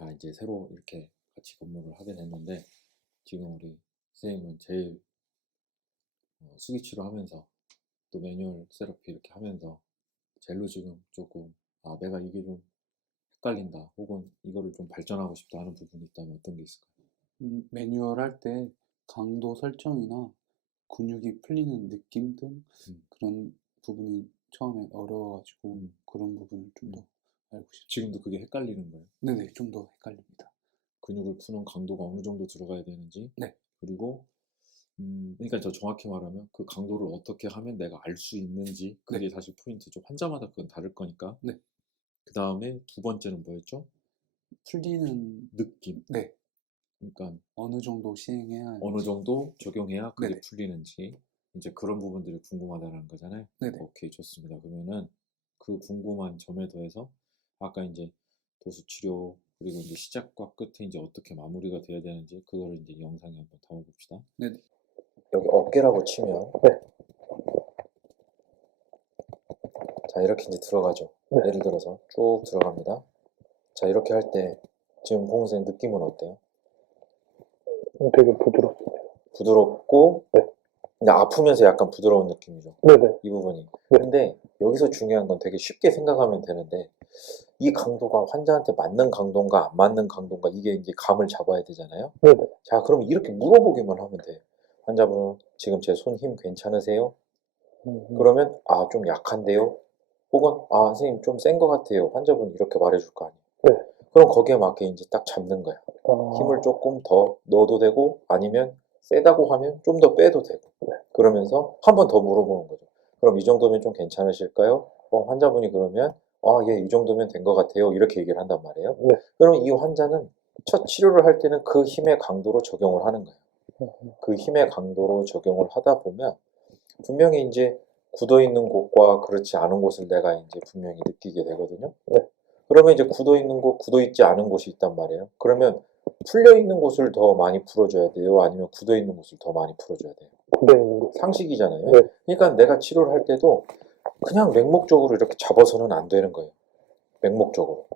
다 이제 새로 이렇게 같이 근무를 하게 됐는데 지금 우리 선생님은 제일 수기 치료하면서 또 매뉴얼 세라피 이렇게 하면서 제일로 지금 조금 내가 이게 좀 헷갈린다 혹은 이거를 좀 발전하고 싶다 하는 부분이 있다면 어떤 게 있을까요? 매뉴얼 할 때 강도 설정이나 근육이 풀리는 느낌 등 음, 그런 부분이 처음에 어려워가지고 음, 그런 부분을 좀 더 알고 싶어요. 지금도 그게 헷갈리는 거예요. 네네, 좀 더 헷갈립니다. 근육을 푸는 강도가 어느 정도 들어가야 되는지 네, 그리고 그러니까 더 정확히 말하면 그 강도를 어떻게 하면 내가 알 수 있는지 네, 그게 사실 포인트죠. 환자마다 그건 다를 거니까. 네. 그 다음에 두 번째는 뭐였죠? 풀리는, 느낌. 네, 그러니까 어느 정도 시행해야 어느 하는지. 정도 적용해야 그게 네네, 풀리는지 이제 그런 부분들이 궁금하다는 거잖아요. 네네. 오케이, 좋습니다. 그러면은 그 궁금한 점에 더해서 아까 이제 도수 치료 그리고 이제 시작과 끝에 이제 어떻게 마무리가 돼야 되는지 그거를 이제 영상에 한번 담아봅시다. 네네. 여기 어깨라고 치면 자 이렇게 이제 들어가죠. 예를 들어서 쭉 들어갑니다. 자 이렇게 할 때 지금 봉 선생님 느낌은 어때요? 되게 부드럽습니다. 부드럽고 근데 아프면서 약간 부드러운 느낌이죠. 네네. 이 부분이. 네. 근데 여기서 중요한 건 되게 쉽게 생각하면 되는데 이 강도가 환자한테 맞는 강도인가 안 맞는 강도인가 이게 이제 감을 잡아야 되잖아요. 네네. 자 그럼 이렇게 물어보기만 하면 돼요. 환자분 지금 제 손 힘 괜찮으세요? 그러면 좀 약한데요? 혹은 선생님 좀 센 것 같아요. 환자분이 이렇게 말해줄 거 아니에요. 네. 그럼 거기에 맞게 이제 딱 잡는 거야. 힘을 조금 더 넣어도 되고 아니면 세다고 하면 좀 더 빼도 되고 그러면서 한 번 더 물어보는 거죠. 그럼 이 정도면 좀 괜찮으실까요? 환자분이 그러면 예, 이 정도면 된 것 같아요. 이렇게 얘기를 한단 말이에요. 네. 그러면 이 환자는 첫 치료를 할 때는 그 힘의 강도로 적용을 하는 거예요. 그 힘의 강도로 적용을 하다 보면 분명히 이제 굳어 있는 곳과 그렇지 않은 곳을 내가 이제 분명히 느끼게 되거든요. 네. 그러면 이제 굳어 있는 곳, 굳어 있지 않은 곳이 있단 말이에요. 그러면 풀려 있는 곳을 더 많이 풀어줘야 돼요? 아니면 굳어 있는 곳을 더 많이 풀어줘야 돼요? 굳어 있는 곳. 상식이잖아요. 네. 그러니까 내가 치료를 할 때도 그냥 맹목적으로 이렇게 잡아서는 안 되는 거예요. 맹목적으로.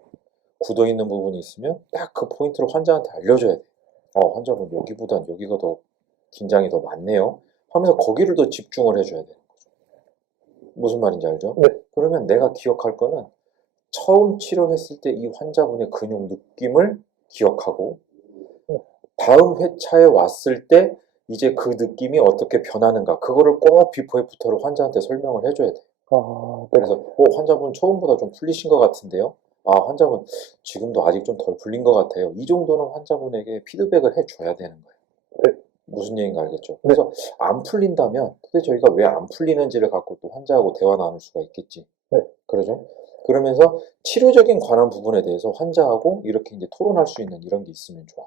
굳어 있는 부분이 있으면 딱 그 포인트를 환자한테 알려줘야 돼. 환자분 여기보단 여기가 더 긴장이 더 많네요. 하면서 거기를 더 집중을 해줘야 되는 거죠. 무슨 말인지 알죠? 네. 그러면 내가 기억할 거는 처음 치료했을 때 이 환자분의 근육 느낌을 기억하고 다음 회차에 왔을 때 이제 그 느낌이 어떻게 변하는가 그거를 꼭 비포 애프터로 환자한테 설명을 해줘야 돼. 네. 그래서 환자분 처음보다 좀 풀리신 것 같은데요. 환자분 지금도 아직 좀 덜 풀린 것 같아요. 이 정도는 환자분에게 피드백을 해줘야 되는 거예요. 네. 무슨 얘기인가 알겠죠? 그래서 안 풀린다면 도대체 저희가 왜 안 풀리는지를 갖고 또 환자하고 대화 나눌 수가 있겠지. 네. 그러죠? 그러면서 치료적인 관한 부분에 대해서 환자하고 이렇게 이제 토론할 수 있는 이런 게 있으면 좋아.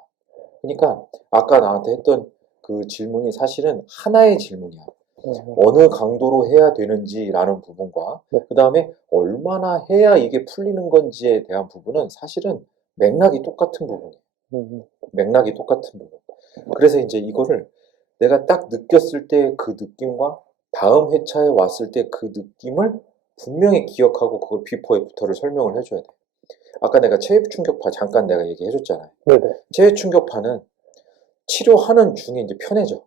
그러니까 아까 나한테 했던 그 질문이 사실은 하나의 질문이야. 어느 강도로 해야 되는지라는 부분과 네. 그 다음에 얼마나 해야 이게 풀리는 건지에 대한 부분은 사실은 맥락이 똑같은 부분이에요. 맥락이 똑같은 부분. 그래서 이제 이거를 내가 딱 느꼈을 때 그 느낌과 다음 회차에 왔을 때 그 느낌을 분명히 기억하고 그걸 비포 애프터를 설명을 해줘야 돼. 아까 내가 체외 충격파 잠깐 내가 얘기해줬잖아요. 네네. 체외 충격파는 치료하는 중에 이제 편해져.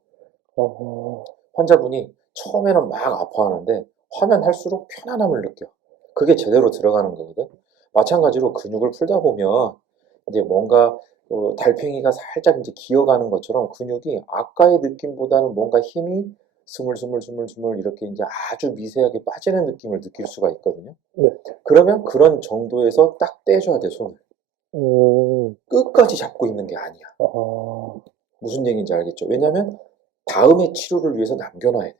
환자분이 처음에는 막 아파하는데 하면 할수록 편안함을 느껴. 그게 제대로 들어가는 거거든. 마찬가지로 근육을 풀다 보면 이제 뭔가 달팽이가 살짝 이제 기어가는 것처럼 근육이 아까의 느낌보다는 뭔가 힘이 스물스물스물스물 이렇게 이제 아주 미세하게 빠지는 느낌을 느낄 수가 있거든요. 네. 그러면 그런 정도에서 딱 떼줘야 돼, 손을. 끝까지 잡고 있는 게 아니야. 무슨 얘기인지 알겠죠? 왜냐면 다음에 치료를 위해서 남겨놔야 돼.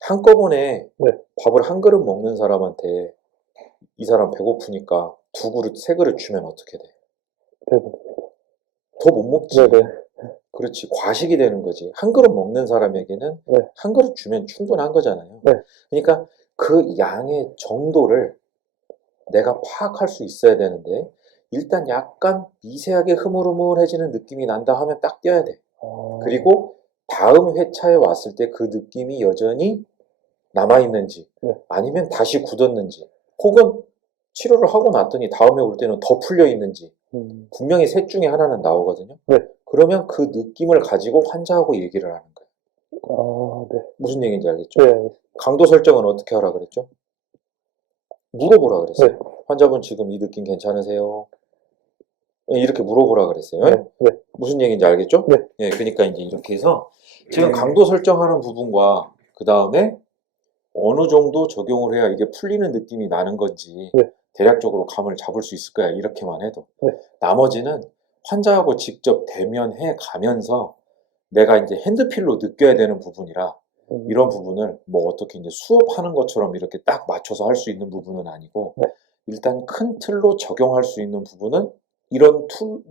한꺼번에 네. 밥을 한 그릇 먹는 사람한테 이 사람 배고프니까 두 그릇, 세 그릇 주면 어떻게 돼? 더 못 먹지. 네네. 그렇지. 과식이 되는 거지. 한 그릇 먹는 사람에게는 네. 한 그릇 주면 충분한 거잖아요. 네. 그러니까 그 양의 정도를 내가 파악할 수 있어야 되는데 일단 약간 미세하게 흐물흐물해지는 느낌이 난다 하면 딱 떼야 돼. 그리고 다음 회차에 왔을 때 그 느낌이 여전히 남아있는지 네. 아니면 다시 굳었는지 혹은 치료를 하고 났더니 다음에 올 때는 더 풀려 있는지 분명히 셋 중에 하나는 나오거든요. 네. 그러면 그 느낌을 가지고 환자하고 얘기를 하는 거예요. 아, 네. 무슨 얘기인지 알겠죠? 네. 강도 설정은 어떻게 하라 그랬죠? 물어보라 그랬어요. 네. 환자분 지금 이 느낌 괜찮으세요? 예, 이렇게 물어보라 그랬어요. 네. 네. 무슨 얘기인지 알겠죠? 네. 예, 그러니까 이제 이렇게 해서 지금 강도 설정하는 부분과 그 다음에 어느 정도 적용을 해야 이게 풀리는 느낌이 나는 건지 네. 대략적으로 감을 잡을 수 있을 거야. 이렇게만 해도. 네. 나머지는 환자하고 직접 대면해 가면서 내가 이제 핸드필로 느껴야 되는 부분이라 이런 부분을 뭐 어떻게 이제 수업하는 것처럼 이렇게 딱 맞춰서 할 수 있는 부분은 아니고 네. 일단 큰 틀로 적용할 수 있는 부분은 이런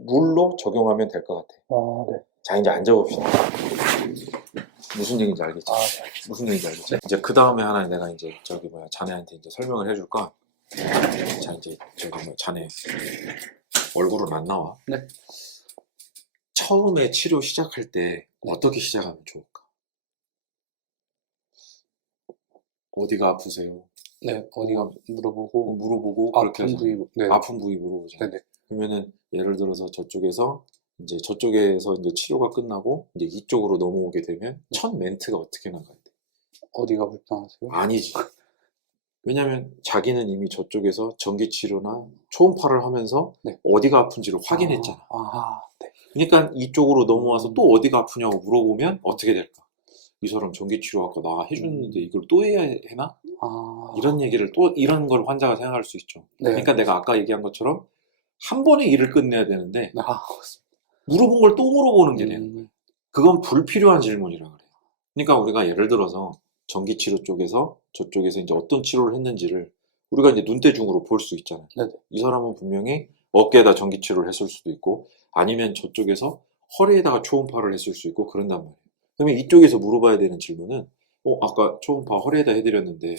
룰로 적용하면 될 것 같아요. 아, 네. 자, 이제 앉아봅시다. 무슨 얘기인지 알겠지? 아, 네. 무슨 얘기인지 알겠지? 이제 그 다음에 하나 내가 이제 저기 뭐야 자네한테 이제 설명을 해줄 거. 자, 이제 저기 뭐 자네 얼굴은 안 나와. 네. 처음에 치료 시작할 때 어떻게 시작하면 좋을까? 어디가 아프세요? 네, 어디가 물어보고 물어보고 그렇게 아픈 하잖아요. 부위, 네, 아픈 부위 물어보잖아요. 네네. 그러면은 예를 들어서 저쪽에서 이제 치료가 끝나고 이제 이쪽으로 넘어오게 되면 첫 멘트가 어떻게 나가야 돼? 어디가 불편하세요? 아니지. 왜냐면 자기는 이미 저쪽에서 전기 치료나 초음파를 하면서 네. 어디가 아픈지를 확인했잖아. 네. 그러니까 이쪽으로 넘어와서 또 어디가 아프냐고 물어보면 어떻게 될까? 이 사람 전기 치료 아까 나 해줬는데 이걸 또 해야 해나? 이런 얘기를 또 이런 걸 환자가 생각할 수 있죠. 네. 그러니까 내가 아까 얘기한 것처럼 한 번에 일을 끝내야 되는데 맞습니다. 물어본 걸 또 물어보는 게 되는 거예요. 그건 불필요한 질문이라 그래요. 그러니까 우리가 예를 들어서 전기 치료 쪽에서 저쪽에서 이제 어떤 치료를 했는지를 우리가 이제 눈대중으로 볼 수 있잖아요. 네네. 이 사람은 분명히 어깨에다 전기 치료를 했을 수도 있고 아니면 저쪽에서 허리에다가 초음파를 했을 수 있고 그런단 말이에요. 그러면 이쪽에서 물어봐야 되는 질문은 아까 초음파 허리에다 해드렸는데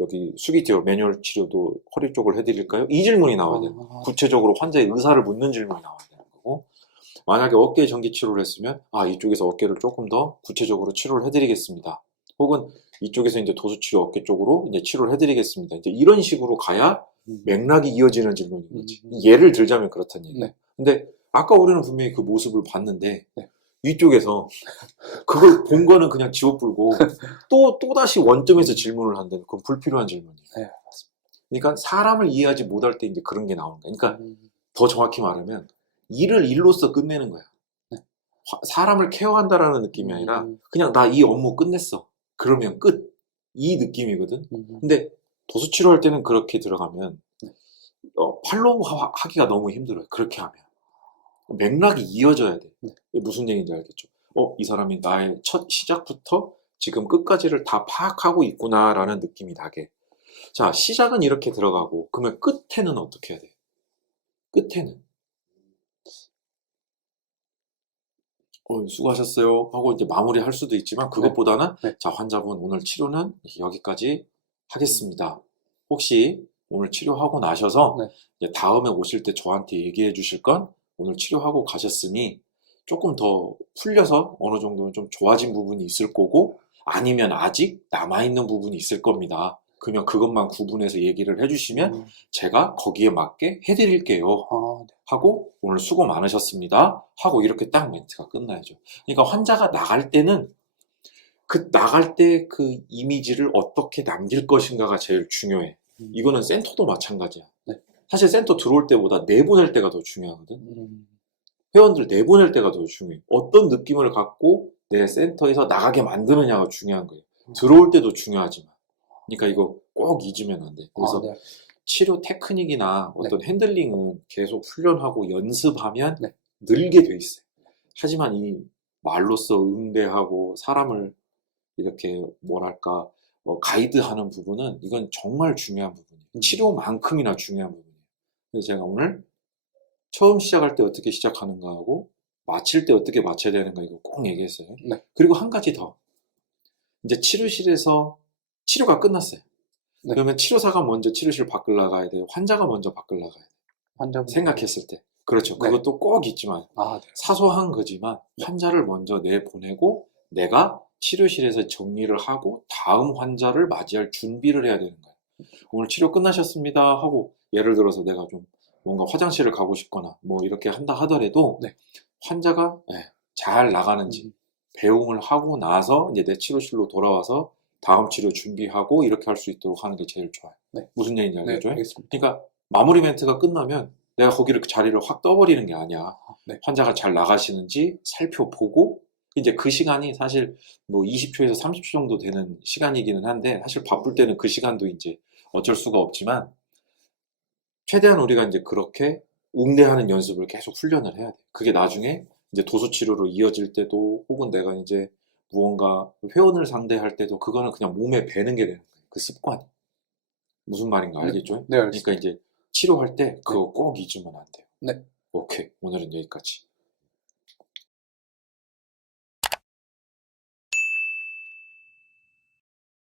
여기 수기티어 매뉴얼 치료도 허리 쪽을 해드릴까요? 이 질문이 나와야 돼요. 구체적으로 환자의 의사를 묻는 질문이 나와야 되는 거고 만약에 어깨 전기 치료를 했으면 이쪽에서 어깨를 조금 더 구체적으로 치료를 해드리겠습니다. 혹은 이쪽에서 이제 도수 치료 어깨 쪽으로 이제 치료를 해드리겠습니다. 이제 이런 식으로 가야 맥락이 이어지는 질문인 거지. 예를 들자면 그렇다는 얘기예요. 네. 근데 아까 우리는 분명히 그 모습을 봤는데 네. 이쪽에서 그걸 본 거는 그냥 지워불고 또다시 원점에서 질문을 한다는 그건 불필요한 질문이에요. 네, 맞습니다. 그러니까 사람을 이해하지 못할 때 이제 그런 게 나오는 거야. 그러니까 더 정확히 말하면 일을 일로서 끝내는 거야. 네. 사람을 케어한다라는 느낌이 아니라 그냥 나 이 업무 끝냈어. 그러면 끝. 이 느낌이거든. 근데 도수치료할 때는 그렇게 들어가면 팔로우 하기가 너무 힘들어요. 그렇게 하면. 맥락이 이어져야 돼. 무슨 얘기인지 알겠죠? 이 사람이 나의 첫 시작부터 지금 끝까지를 다 파악하고 있구나라는 느낌이 나게. 자, 시작은 이렇게 들어가고 그러면 끝에는 어떻게 해야 돼? 끝에는 수고하셨어요 하고 이제 마무리할 수도 있지만 그것보다는 네. 자, 환자분 오늘 치료는 여기까지 하겠습니다. 혹시 오늘 치료하고 나셔서 이제 다음에 오실 때 저한테 얘기해 주실 건 오늘 치료하고 가셨으니 조금 더 풀려서 어느 정도는 좀 좋아진 부분이 있을 거고 아니면 아직 남아있는 부분이 있을 겁니다. 그러면 그것만 구분해서 얘기를 해주시면 제가 거기에 맞게 해드릴게요. 하고 오늘 수고 많으셨습니다. 하고 이렇게 딱 멘트가 끝나야죠. 그러니까 환자가 나갈 때는 나갈 때 그 이미지를 어떻게 남길 것인가가 제일 중요해. 이거는 센터도 마찬가지야. 네. 사실 센터 들어올 때보다 내보낼 때가 더 중요하거든. 회원들 내보낼 때가 더 중요해. 어떤 느낌을 갖고 내 센터에서 나가게 만드느냐가 중요한 거예요. 들어올 때도 중요하지만. 그러니까 이거 꼭 잊으면 안 돼. 그래서 네. 치료 테크닉이나 어떤 핸들링은 계속 훈련하고 연습하면 늘게 돼 있어요. 하지만 이 말로써 응대하고 사람을 이렇게 뭐랄까 가이드하는 부분은 이건 정말 중요한 부분이에요. 치료만큼이나 중요한 부분이에요. 그래서 제가 오늘 처음 시작할 때 어떻게 시작하는가 하고 마칠 때 어떻게 마쳐야 되는가 이거 꼭 얘기했어요. 그리고 한 가지 더. 이제 치료실에서 치료가 끝났어요. 그러면 치료사가 먼저 치료실 밖을 나가야 돼요? 환자가 먼저 밖을 나가야 돼요? 생각했을 때. 그렇죠. 그것도 꼭 있지만 사소한 거지만 환자를 먼저 내보내고 내가 치료실에서 정리를 하고 다음 환자를 맞이할 준비를 해야 되는 거예요. 오늘 치료 끝나셨습니다 하고 예를 들어서 내가 좀 뭔가 화장실을 가고 싶거나 뭐 이렇게 한다 하더라도 네. 환자가 잘 나가는지 배웅을 하고 나서 이제 내 치료실로 돌아와서 다음 치료 준비하고 이렇게 할 수 있도록 하는 게 제일 좋아요. 네. 무슨 얘기인지 네, 알겠죠? 알겠습니다. 그러니까 마무리 멘트가 끝나면 내가 거기를 그 자리를 확 떠버리는 게 아니야. 네. 환자가 잘 나가시는지 살펴보고 이제 그 시간이 사실 뭐 20초에서 30초 정도 되는 시간이기는 한데 사실 바쁠 때는 그 시간도 이제 어쩔 수가 없지만 최대한 우리가 이제 그렇게 응대하는 연습을 계속 훈련을 해야 돼. 그게 나중에 이제 도수치료로 이어질 때도 혹은 내가 이제 무언가 회원을 상대할 때도 그거는 그냥 몸에 배는 게 되는 거예요. 그 습관이. 무슨 말인가 알겠죠? 네, 알겠습니다. 그러니까 이제 치료할 때 그거 꼭 잊으면 안 돼요. 네. 오케이. 오늘은 여기까지.